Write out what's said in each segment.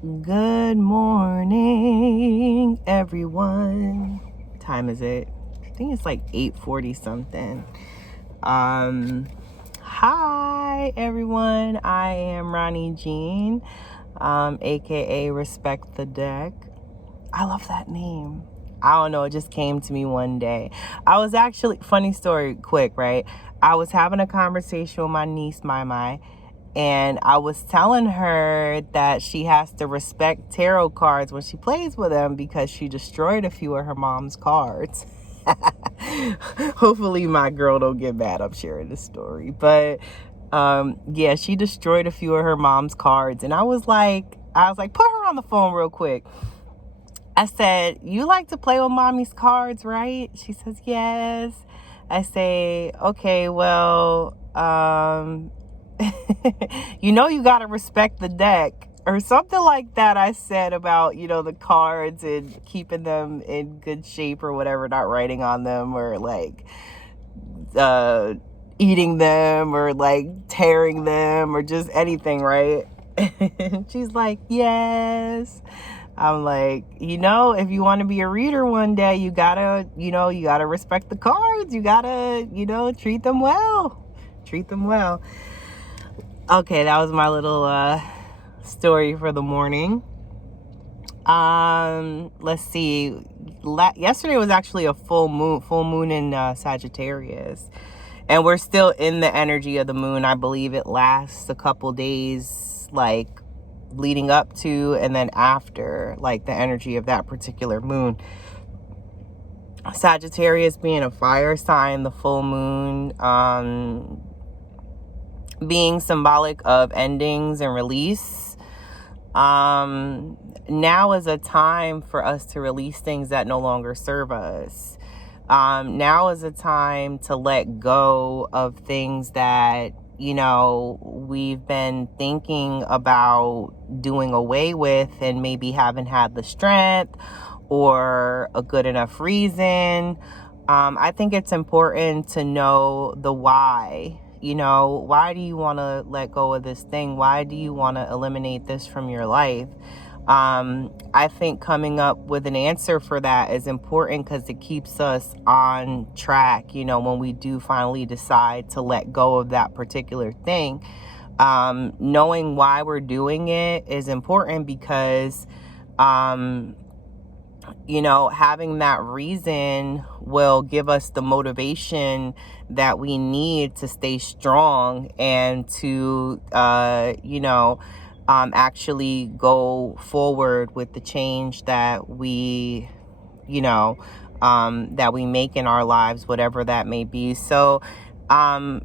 Good morning, everyone. What time is it? I think it's like 8:40 something. Hi, everyone. I am Ronnie Jean, aka Respect the Deck. I love that name. I don't know, it just came to me one day. I was actually, funny story, quick, right? I was having a conversation with my niece, Mai, and I was telling her that she has to respect tarot cards when she plays with them because she destroyed a few of her mom's cards. Hopefully my girl don't get mad I'm sharing this story. But yeah, she destroyed a few of her mom's cards. And I was like, put her on the phone real quick. I said, you like to play with mommy's cards, right? She says, yes. I say, okay, well, you know, you got to respect the deck or something like that. I said about, the cards and keeping them in good shape or whatever, not writing on them or like eating them or like tearing them or just anything, right? She's like, yes. I'm like, if you want to be a reader one day, you gotta respect the cards. You gotta, treat them well. Treat them well. Okay, that was my little story for the morning. Let's see. Yesterday was actually a full moon in Sagittarius. And we're still in the energy of the moon. I believe it lasts a couple days, like leading up to and then after, like the energy of that particular moon. Sagittarius being a fire sign, the full moon being symbolic of endings and release. Now is a time for us to release things that no longer serve us. Now is a time to let go of things that we've been thinking about doing away with and maybe haven't had the strength or a good enough reason. I think it's important to know the why. Why do you want to let go of this thing? Why do you want to eliminate this from your life? I think coming up with an answer for that is important because it keeps us on track, when we do finally decide to let go of that particular thing. Knowing why we're doing it is important because, having that reason will give us the motivation that we need to stay strong and to, actually go forward with the change that we, that we make in our lives, whatever that may be. So, now,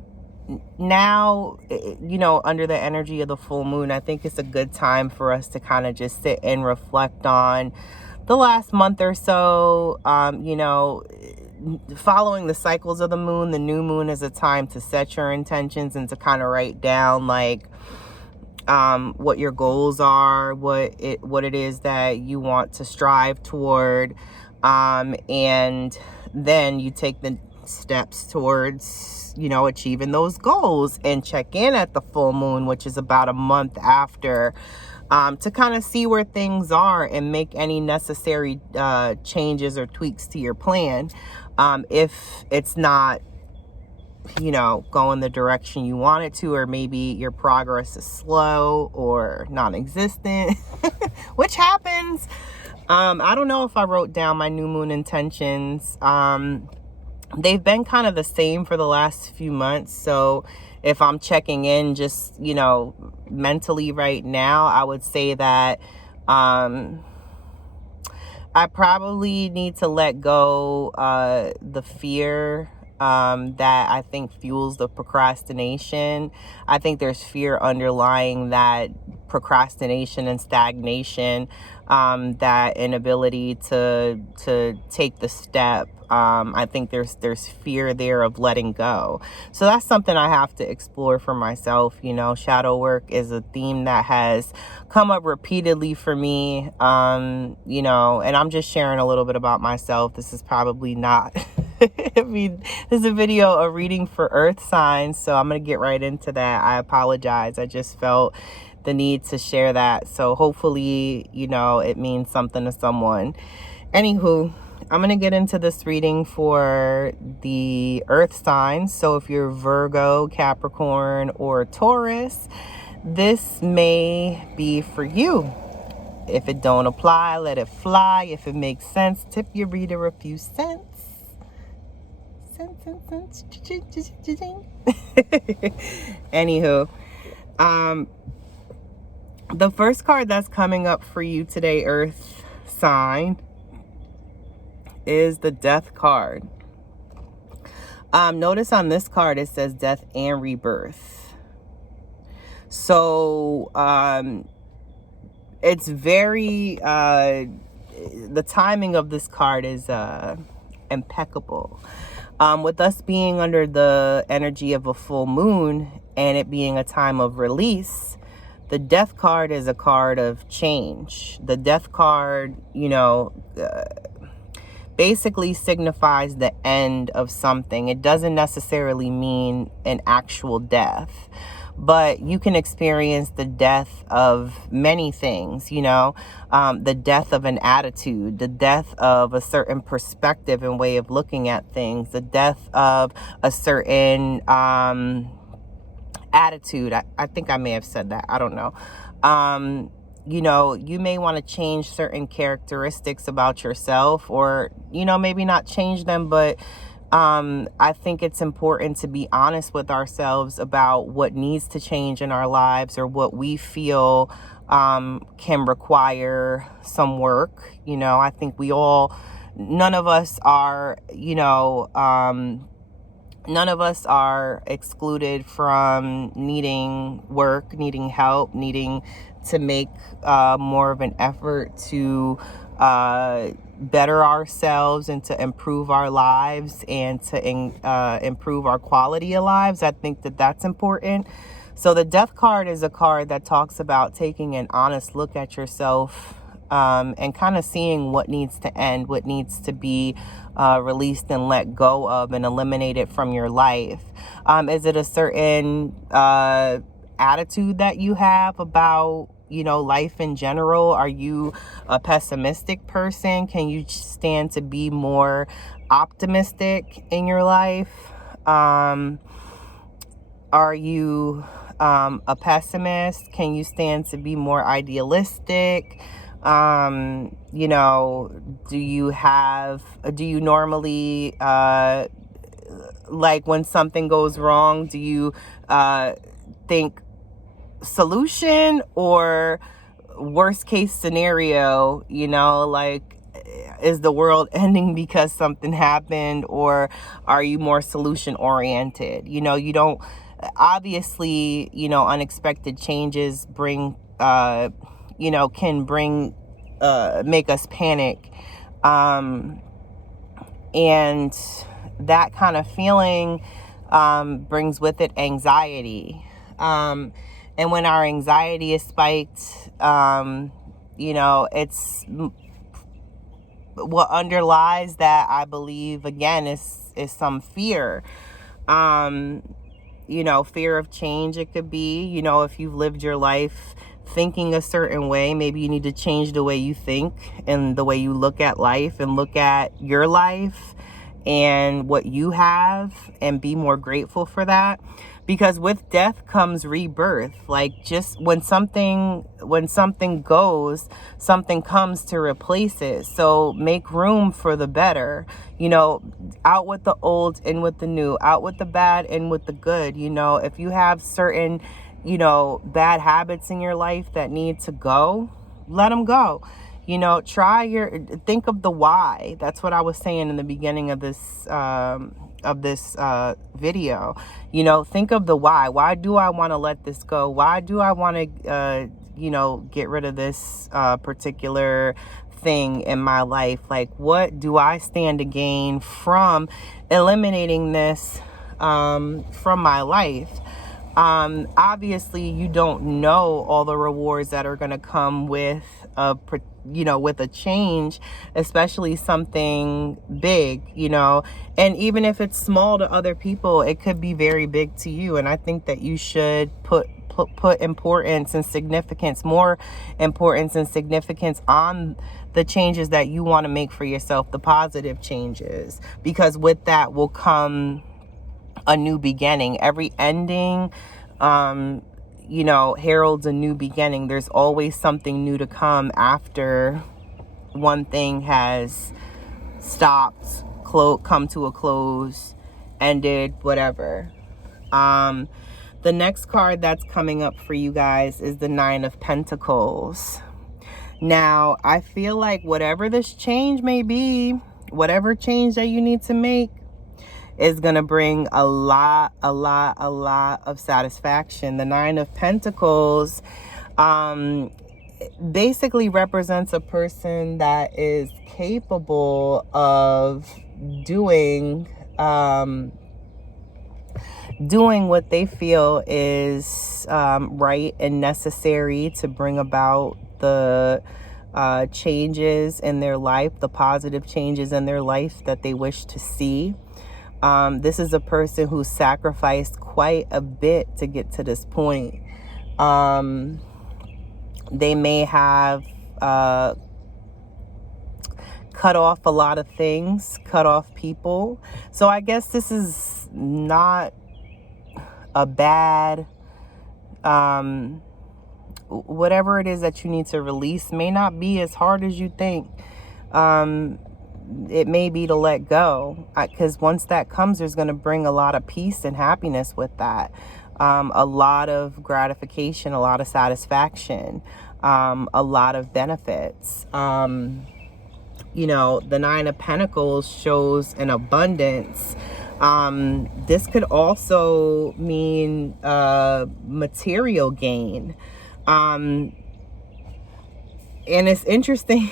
under the energy of the full moon, I think it's a good time for us to kind of just sit and reflect on the last month or so. Following the cycles of the moon, the new moon is a time to set your intentions and to kind of write down like what your goals are, what it is that you want to strive toward, and then you take the steps towards achieving those goals, and check in at the full moon, which is about a month after, to kind of see where things are and make any necessary changes or tweaks to your plan, if it's not going the direction you want it to, or maybe your progress is slow or non-existent, which happens. I don't know if I wrote down my new moon intentions. They've been kind of the same for the last few months. So if I'm checking in just, mentally right now, I would say that I probably need to let go the fear that I think fuels the procrastination. I think there's fear underlying that procrastination and stagnation, that inability to take the step. I think there's fear there of letting go. So that's something I have to explore for myself. Shadow work is a theme that has come up repeatedly for me. And I'm just sharing a little bit about myself. This is probably not I mean, this is a video, a reading for earth signs, so I'm going to get right into that. I apologize. I just felt the need to share that. So hopefully, you know, it means something to someone. Anywho, I'm going to get into this reading for the earth signs. So if you're Virgo, Capricorn, or Taurus, this may be for you. If it don't apply, let it fly. If it makes sense, tip your reader a few cents. Anywho, the first card that's coming up for you today, earth sign, is the Death card. Notice on this card it says death and rebirth. So it's very the timing of this card is impeccable. With us being under the energy of a full moon and it being a time of release, the Death card is a card of change. The Death card, you know, basically signifies the end of something. It doesn't necessarily mean an actual death, but you can experience the death of many things, you know, the death of an attitude, the death of a certain perspective and way of looking at things, the death of a certain attitude. I think I may have said that. I don't know. You know, you may want to change certain characteristics about yourself, or, you know, maybe not change them, but I think it's important to be honest with ourselves about what needs to change in our lives, or what we feel can require some work. You know, I think none of us are, you know, none of us are excluded from needing work, needing help, needing to make more of an effort to better ourselves and to improve our lives and to improve our quality of lives. I think that that's important. So the Death card is a card that talks about taking an honest look at yourself and kind of seeing what needs to end, what needs to be released and let go of and eliminated from your life. Is it a certain attitude that you have about, you know, life in general? Are you a pessimistic person? Can you stand to be more optimistic in your life? Are you a pessimist? Can you stand to be more idealistic? You know, do you normally like when something goes wrong, do you think solution or worst case scenario? You know, like, is the world ending because something happened, or are you more solution oriented? You know, you don't, obviously, you know, unexpected changes bring you know, can bring make us panic, and that kind of feeling brings with it anxiety. And when our anxiety is spiked, you know, it's what underlies that, I believe, again, is some fear. You know, fear of change. It could be, you know, if you've lived your life thinking a certain way, maybe you need to change the way you think and the way you look at life and look at your life and what you have, and be more grateful for that. Because with death comes rebirth. Like, just when something goes, something comes to replace it. So make room for the better. You know, out with the old, in with the new, out with the bad, in with the good. You know, if you have certain, you know, bad habits in your life that need to go, let them go. You know, think of the why. That's what I was saying in the beginning of this video. You know, think of the why. Why do I want to let this go? Why do I want to, you know, get rid of this particular thing in my life? Like, what do I stand to gain from eliminating this from my life? Obviously you don't know all the rewards that are going to come with with a change, especially something big, and even if it's small to other people, it could be very big to you. And I think that you should put importance and significance, more importance and significance on the changes that you want to make for yourself, the positive changes, because with that will come a new beginning. Every ending, heralds a new beginning. There's always something new to come after one thing has stopped, come to a close, ended, whatever. The next card that's coming up for you guys is the Nine of Pentacles. Now, I feel like whatever this change may be, whatever change that you need to make, is going to bring a lot of satisfaction. The Nine of Pentacles basically represents a person that is capable of doing what they feel is right and necessary to bring about the changes in their life, the positive changes in their life that they wish to see. This is a person who sacrificed quite a bit to get to this point. They may have cut off a lot of things, cut off people. So I guess this is not a bad, whatever it is that you need to release may not be as hard as you think. It may be to let go, because once that comes, there's going to bring a lot of peace and happiness with that. A lot of gratification, a lot of satisfaction, a lot of benefits. The Nine of Pentacles shows an abundance. This could also mean material gain. And it's interesting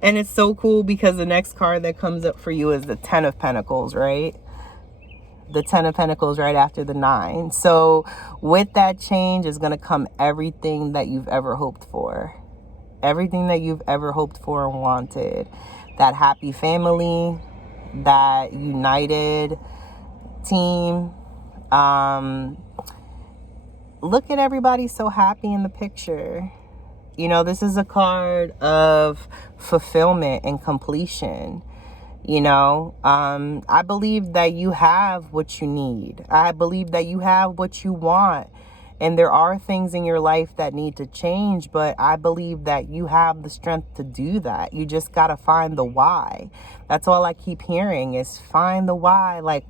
and it's so cool because the next card that comes up for you is the Ten of Pentacles, right? The Ten of Pentacles right after the Nine. So with that change is going to come everything that you've ever hoped for. Everything that you've ever hoped for and wanted. That happy family, that united team. Look at everybody so happy in the picture. This is a card of fulfillment and completion. I believe that you have what you need. I believe that you have what you want. And there are things in your life that need to change, but I believe that you have the strength to do that. You just got to find the why. That's all I keep hearing is find the why. Like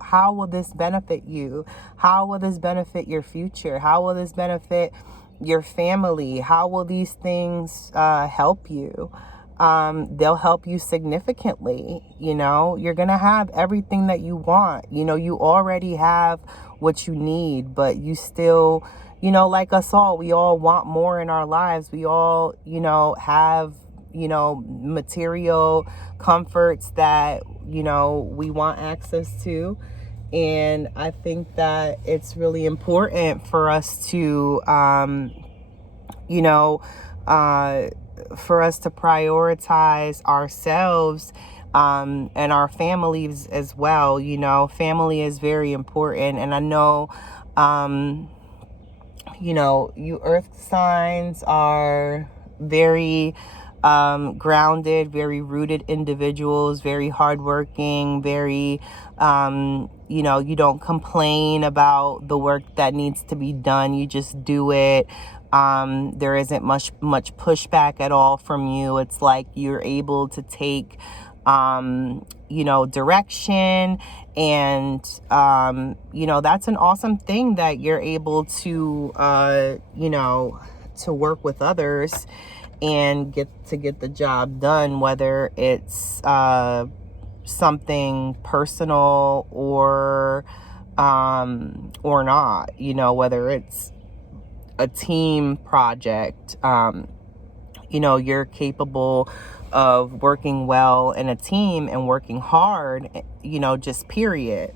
how will this benefit you? How will this benefit your future? How will this benefit your family? How will these things help you? They'll help you significantly. You're going to have everything that you want. You already have what you need, but you still, like us all, we all want more in our lives. We all, have, material comforts that, we want access to. And I think that it's really important for us to, for us to prioritize ourselves and our families as well. Family is very important. And I know, you earth signs are very grounded, very rooted individuals, very hardworking, very, you don't complain about the work that needs to be done. You just do it. There isn't much pushback at all from you. It's like you're able to take, direction, and, that's an awesome thing that you're able to, to work with others and get the job done, whether it's, something personal or not, whether it's a team project. You're capable of working well in a team and working hard, just period.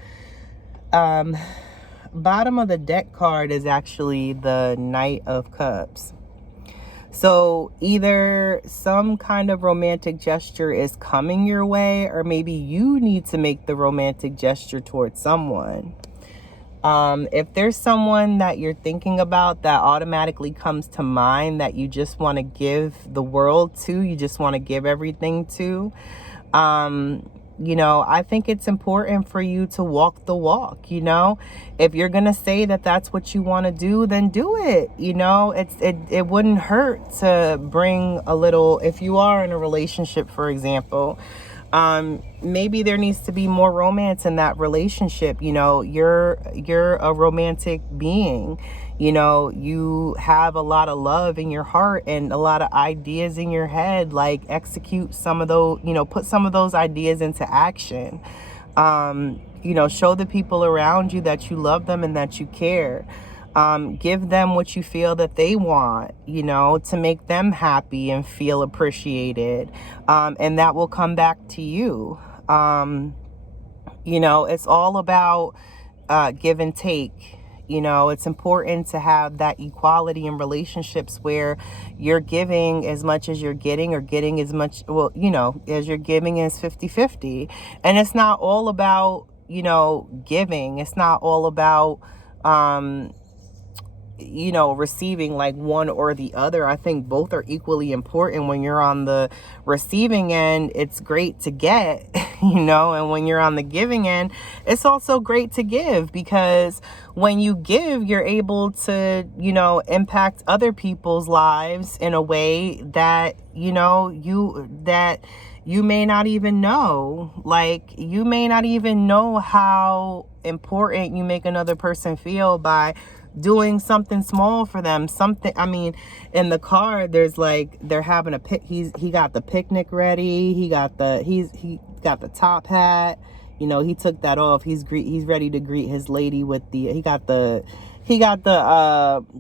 bottom of the deck card is actually the Knight of Cups. So either some kind of romantic gesture is coming your way, or maybe you need to make the romantic gesture towards someone. If there's someone that you're thinking about that automatically comes to mind that you just want to give the world to, you just want to give everything to, you know, I think it's important for you to walk the walk. You know, if you're going to say that that's what you want to do, then do it. You know, it wouldn't hurt to bring a little, if you are in a relationship, for example, maybe there needs to be more romance in that relationship. You know, you're a romantic being. You know, you have a lot of love in your heart and a lot of ideas in your head. Like, execute some of those, you know, put some of those ideas into action. You know, show the people around you that you love them and that you care. Give them what you feel that they want, you know, to make them happy and feel appreciated. And that will come back to you. You know, it's all about give and take. You know, it's important to have that equality in relationships where you're giving as much as you're getting, or getting as much, well, you know, as you're giving is 50-50. And it's not all about, you know, giving. It's not all about, you know, receiving like one or the other. I think both are equally important. When you're on the receiving end, it's great to get, you know, and when you're on the giving end, it's also great to give, because when you give, you're able to, you know, impact other people's lives in a way that, you know, you may not even know. Like, you may not even know how important you make another person feel by doing something small for them. Something, I mean, in the card, there's like, they're having he got the picnic ready. He got the top hat. You know, he took that off. He's ready to greet his lady with he got the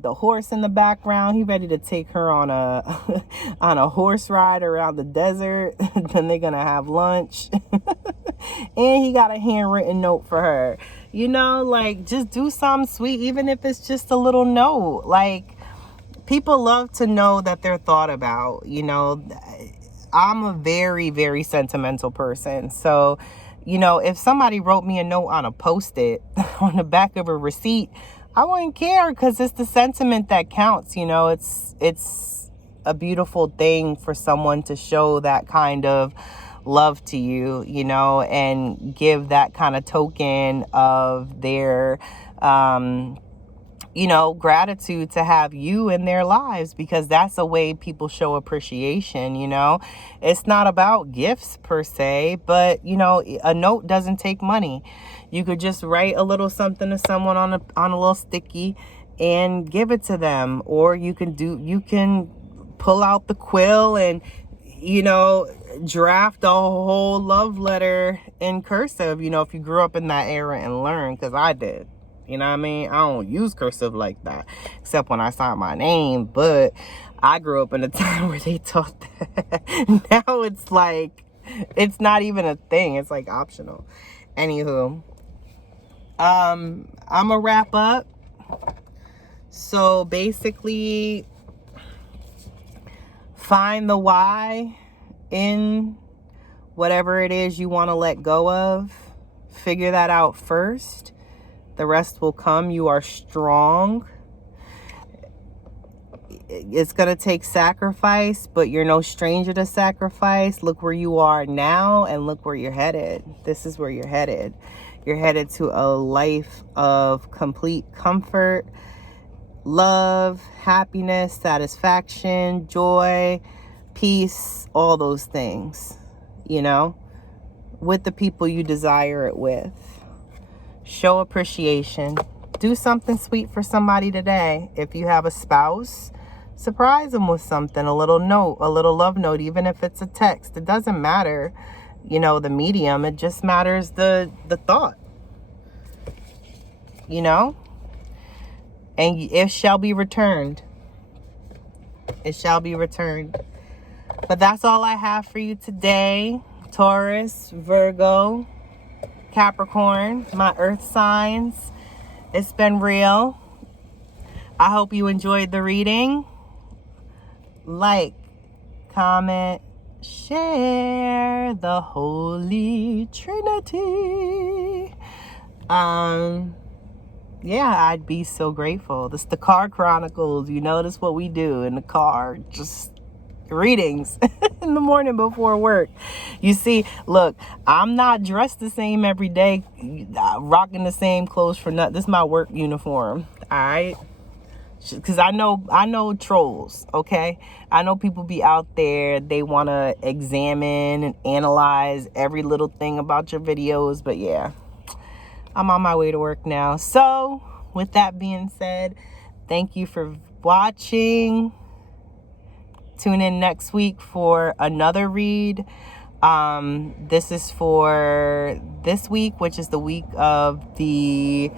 horse in the background. He's ready to take her on a on a horse ride around the desert. Then they're gonna have lunch. And he got a handwritten note for her. You know, like, just do something sweet, even if it's just a little note. Like, people love to know that they're thought about. You know, I'm a very, very sentimental person. So, you know, if somebody wrote me a note on a Post-it on the back of a receipt, I wouldn't care, because it's the sentiment that counts. You know, it's a beautiful thing for someone to show that kind of love to you, you know, and give that kind of token of their, you know, gratitude to have you in their lives, because that's a way people show appreciation. You know, it's not about gifts per se, but, you know, a note doesn't take money. You could just write a little something to someone on a little sticky and give it to them. Or you can pull out the quill and, you know, draft a whole love letter in cursive, you know, if you grew up in that era and learned, because I did. You know what I mean? I don't use cursive like that, except when I sign my name, but I grew up in a time where they taught that. Now it's like, it's not even a thing. It's like optional. Anywho, I'm gonna wrap up. So basically, find the why in whatever it is you want to let go of. Figure that out first. The rest will come. You are strong. It's going to take sacrifice, but you're no stranger to sacrifice. Look where you are now and look where you're headed. This is where you're headed. You're headed to a life of complete comfort, love, happiness, satisfaction, joy, peace, all those things, you know, with the people you desire it with. Show appreciation. Do something sweet for somebody today. If you have a spouse, surprise them with something, a little note, a little love note, even if it's a text. It doesn't matter, you know, the medium. It just matters the thought, you know, and it shall be returned. It shall be returned. But that's all I have for you today. Taurus, Virgo, Capricorn, my earth signs. It's been real. I hope you enjoyed the reading. Like, comment, share the Holy Trinity. Yeah, I'd be so grateful. This is the Car Chronicles. You notice what we do in the car. Just readings in the morning before work. You see, look, I'm not dressed the same every day, rocking the same clothes for nothing. This is my work uniform. All right. Because I know trolls, okay? I know people be out there, they want to examine and analyze every little thing about your videos. But yeah, I'm on my way to work now. So with that being said, thank you for watching. Tune in next week for another read. This is for this week, which is the week of the...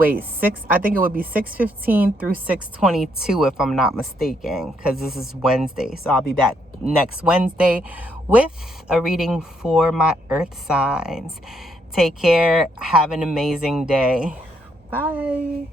I think it would be 6/15 through 6/22 if I'm not mistaken, because this is Wednesday. So I'll be back next Wednesday with a reading for my earth signs. Take care. Have an amazing day. Bye.